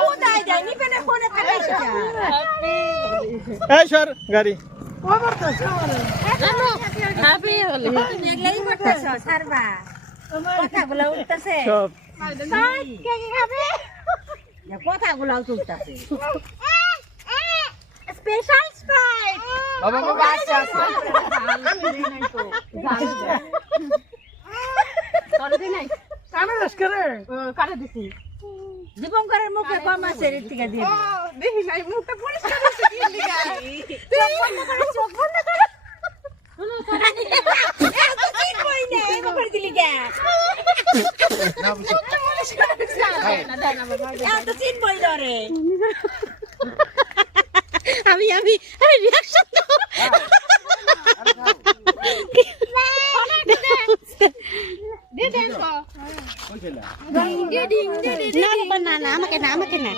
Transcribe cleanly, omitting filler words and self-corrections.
কোথায় যাই নিপেনের ফোনে থাকাইছ এই সর গাড়ি হ্যাপি হলি এগুলাই করতেছ সারবা কথাগুলো উঠতেছে সব কে কি খাবে কথাগুলো উঠতেছে স্পেশাল স্প্রাইট বাবা বাবা আচ্ছা আমি দেই নাই তো করে দেই নাই কানে দশ করে কারে দিছি দীপঙ্করের মুখে কম আছে এর থেকে দিয়ে দেখি নাই মুখটা পরিষ্কার হচ্ছে কি লিগা চোখ বন্ধ করে এত চিন কই না এমন করে দিলি কে এত চিন বই ধরে আমি রিঅ্যাকশন দাও কইছিলা না আমাকে না